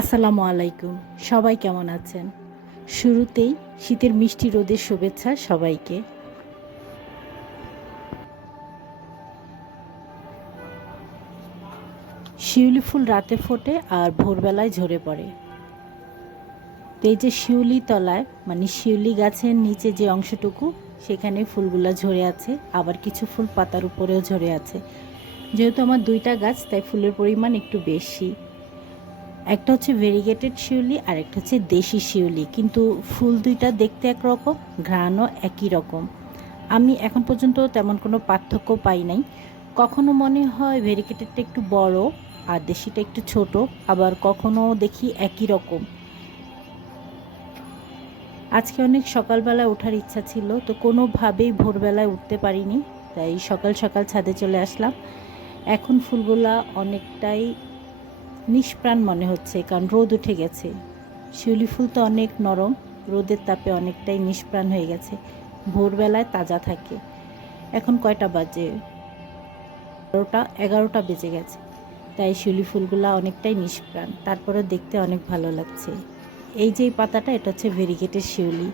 আসসালামু আলাইকুম। সবাই কেমন আছেন? শুরুতেই শীতের মিষ্টি রোদের শুভেচ্ছা সবাইকে। শিউলি ফুল রাতে ফোটে আর ভোরবেলায় ঝরে পড়ে। এই যে শিউলি তলায় মানে শিউলি গাছের নিচে যে অংশটুকু, সেখানে ফুলগুলো ঝরে আছে। আবার কিছু ফুল পাতার উপরেও ঝরে আছে। যেহেতু আমার দুইটা গাছ, তাই ফুলের পরিমাণ একটু বেশি। একটা হচ্ছে ভেরিগেটেড শিউলি আর একটা হচ্ছে দেশি শিউলি। কিন্তু ফুল দুইটা দেখতে একরকম, ঘ্রাণও একই রকম। আমি এখন পর্যন্ত তেমন কোনো পার্থক্য পাই নাই। কখনো মনে হয় ভেরিগেটেডটা একটু বড় আর দেশিটা একটু ছোট, আবার কখনো দেখি একই রকম। আজকে অনেক সকালবেলা ওঠার ইচ্ছা ছিল, তো কোনোভাবেই ভোরবেলায় উঠতে পারিনি। তাই সকাল সকাল ছাদে চলে আসলাম। এখন ফুলগুলা অনেকটাই নিষ্প্রাণ মনে হচ্ছে, কারণ রোদ উঠে গেছে। শিউলি ফুল তো অনেক নরম, রোদের তাপে অনেকটাই নিষ্প্রাণ হয়ে গেছে। ভোরবেলায় তাজা থাকে। এখন কয়টা বাজে? এগারোটা এগারোটা বেজে গেছে। তাই শিউলি ফুলগুলা অনেকটাই নিষ্প্রাণ। তারপরে দেখতে অনেক ভালো লাগছে। এই যে পাতাটা, এটা হচ্ছে ভেরিগেটের শিউলি।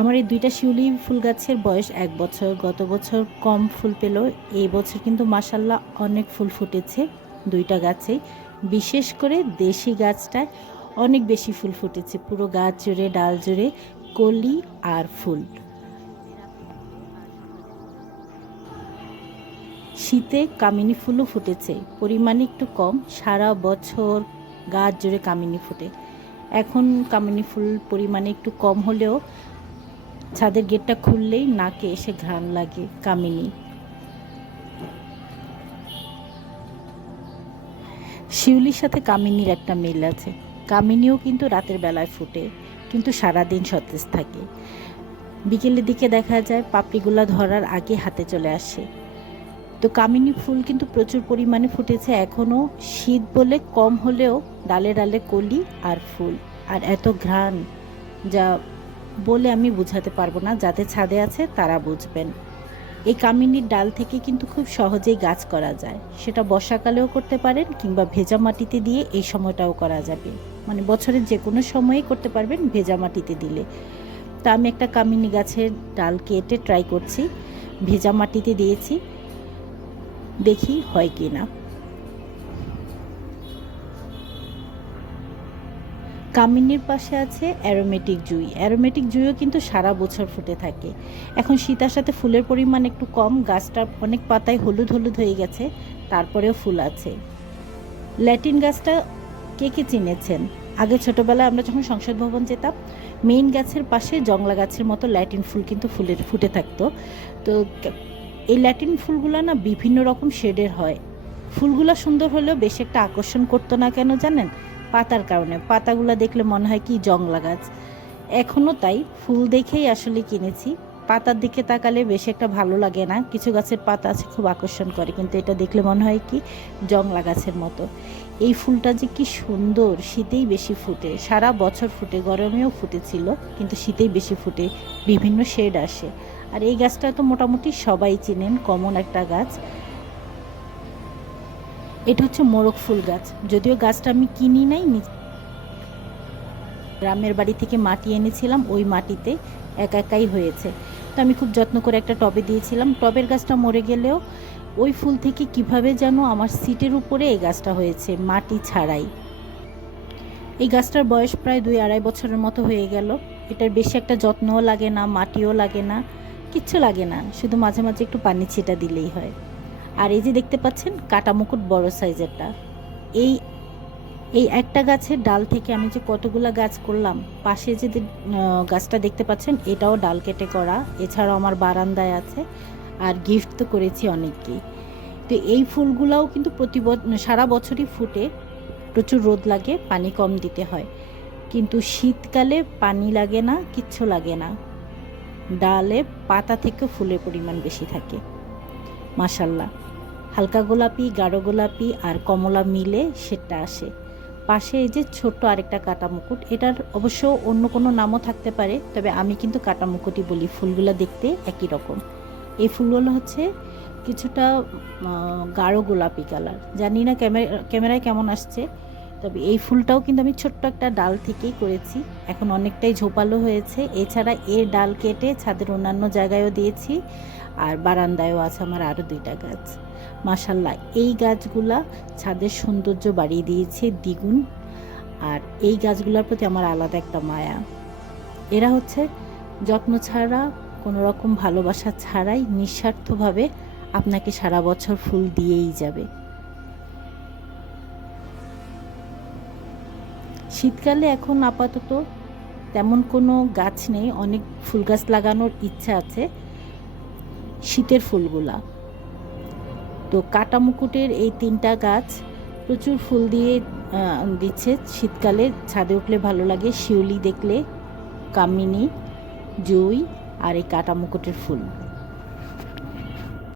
আমার এই দুইটা শিউলি ফুল গাছের বয়স এক বছর, গত বছর কম ফুল পেল, এই বছর কিন্তু মাসাল্লাহ অনেক ফুল ফুটেছে দুইটা গাছে বিশেষ করে দেশি গাছটায় অনেক বেশি ফুল ফুটেছে, পুরো গাছ জুড়ে, ডাল জুড়ে, কলি আর ফুল। শীতে কামিনী ফুলও ফুটেছে, পরিমাণে একটু কম, সারা বছর গাছ জুড়ে কামিনী ফুটে। এখন কামিনী ফুল পরিমাণে একটু কম হলেও ছাদের গেটটা খুললেই নাকে এসে ঘ্রাণ লাগে কামিনী। শিউলির সাথে কামিনীর একটা মিল আছে। কামিনীও কিন্তু রাতের বেলায় ফুটে, কিন্তু সারাদিন সতেজ থাকে। বিকেলের দিকে দেখা যায় পাপড়িগুলা ধরার আগে হাতে চলে আসে। তো কামিনী ফুল কিন্তু প্রচুর পরিমাণে ফুটেছে এখনও শীত বলে কম হলেও ডালে ডালে কলি আর ফুল, আর এত ঘ্রাণ যা বলে আমি বোঝাতে পারব না যাদের ছাদে আছে তারা বুঝবেন। এই কামিনীর ডাল থেকে কিন্তু খুব সহজেই গাছ করা যায়। সেটা বর্ষাকালেও করতে পারেন কিংবা ভেজা মাটিতে দিয়ে এই সময়টাও করা যাবে। মানে বছরের যে কোনো সময়ে করতে পারবেন ভেজা মাটিতে দিলে। তা আমি একটা কামিনী গাছের ডাল কেটে ট্রাই করছি। ভেজা মাটিতে দিয়েছি। দেখি হয় কি না কামিনীর পাশে আছে অ্যারোমেটিক জুই। অ্যারোমেটিক জুইও কিন্তু সারা বছর ফুটে থাকে। এখন শীতার সাথে ফুলের পরিমাণ একটু কম, গাছটার অনেক পাতায় হলুদ হলুদ হয়ে গেছে, তারপরেও ফুল আছে। ল্যাটিন গাছটা কে কে চিনেছেন? আগে ছোটোবেলায় আমরা যখন সংসদ ভবন যেতাম, মেইন গাছের পাশে জংলা গাছের মতো ল্যাটিন ফুল কিন্তু ফুলের, ফুটে থাকতো। তো এই ল্যাটিন ফুলগুলো না বিভিন্ন রকম শেডের হয়। ফুলগুলো সুন্দর হলেও বেশি একটা আকর্ষণ করতো না কেন জানেন? পাতার কারণে। পাতাগুলো দেখলে মনে হয় কি জংলা গাছ। এখনও তাই, ফুল দেখেই আসলে কিনেছি। পাতার দিকে তাকালে বেশি একটা ভালো লাগে না। কিছু গাছের পাতা আছে খুব আকর্ষণ করে, কিন্তু এটা দেখলে মনে হয় কি জংলা গাছের মতো। এই ফুলটা যে কি সুন্দর, শীতেই বেশি ফুটে। সারা বছর ফুটে, গরমেও ফুটেছিল, কিন্তু শীতেই বেশি ফুটে, বিভিন্ন শেড আসে। আর এই গাছটা তো মোটামুটি সবাই চিনেন, কমন একটা গাছ। এটা হচ্ছে মোরগ ফুল গাছ। যদিও গাছটা আমি কিনি নাই গ্রামের বাড়ি থেকে মাটি এনেছিলাম, ওই মাটিতে একা একাই হয়েছে। তো আমি খুব যত্ন করে একটা টবে দিয়েছিলাম। টবের গাছটা মরে গেলেও ওই ফুল থেকে কীভাবে যেন আমার সিটের উপরে এই গাছটা হয়েছে, মাটি ছাড়াই। এই গাছটার বয়স প্রায় দুই আড়াই বছরের মতো হয়ে গেল। এটার বেশি একটা যত্নও লাগে না, মাটিও লাগে না, কিচ্ছু লাগে না। শুধু মাঝে মাঝে একটু পানি ছিটা দিলেই হয়। আর এই যে দেখতে পাচ্ছেন কাটা মুকুট বড় সাইজেরটা। এই এই একটা গাছের ডাল থেকে আমি যে কতগুলা গাছ করলাম, পাশে যে গাছটা দেখতে পাচ্ছেন, এটাও ডাল কেটে করা। এছাড়াও আমার বারান্দায় আছে, আর গিফট তো করেছি অনেককেই। তো এই ফুলগুলাও কিন্তু প্রতি সারা বছরই ফুটে, প্রচুর রোদ লাগে, পানি কম দিতে হয়। কিন্তু শীতকালে পানি লাগে না, কিচ্ছু লাগে না। ডালে পাতা থেকে ফুলের পরিমাণ বেশি থাকে। মাসাল্লাহ হালকা গোলাপি, গাঢ় গোলাপি আর কমলা মিলে সেটা আসে। পাশে এই যে ছোট্ট আরেকটা কাটা মুকুট এটার অবশ্য অন্য কোনো নামও থাকতে পারে, তবে আমি কিন্তু কাটা মুকুটই বলি, ফুলগুলো দেখতে একই রকম। এই ফুলগুলো হচ্ছে কিছুটা গাঢ় গোলাপি কালার। জানি না ক্যামেরা ক্যামেরায় কেমন আসছে। তবে এই ফুলটাও কিন্তু আমি ছোট্ট একটা ডাল থেকেই করেছি। এখন অনেকটাই ঝোপালো হয়েছে। এছাড়া এর ডাল কেটে ছাদের অন্যান্য জায়গায়ও দিয়েছি। আর বারান্দায়ও আছে আমার আরও দুইটা গাছ। মাসাল্লাহ এই গাছগুলা ছাদের সৌন্দর্য বাড়িয়ে দিয়েছে দ্বিগুণ। আর এই গাছগুলোর প্রতি আমার আলাদা একটা মায়া। এরা হচ্ছে যত্ন ছাড়া, কোনো রকম ভালোবাসা ছাড়াই নিঃস্বার্থভাবে আপনাকে সারা বছর ফুল দিয়েই যাবে। শীতকালে এখন আপাতত তেমন কোনো গাছ নেই, অনেক ফুল গাছ লাগানোর ইচ্ছা আছে শীতের ফুলগুলা। তো কাটা মুকুটের এই তিনটা গাছ প্রচুর ফুল দিয়ে দিচ্ছে। শীতকালে ছাদে উঠলে ভালো লাগে, শিউলি দেখলে কামিনী, জুই আর এই কাটা মুকুটের ফুল।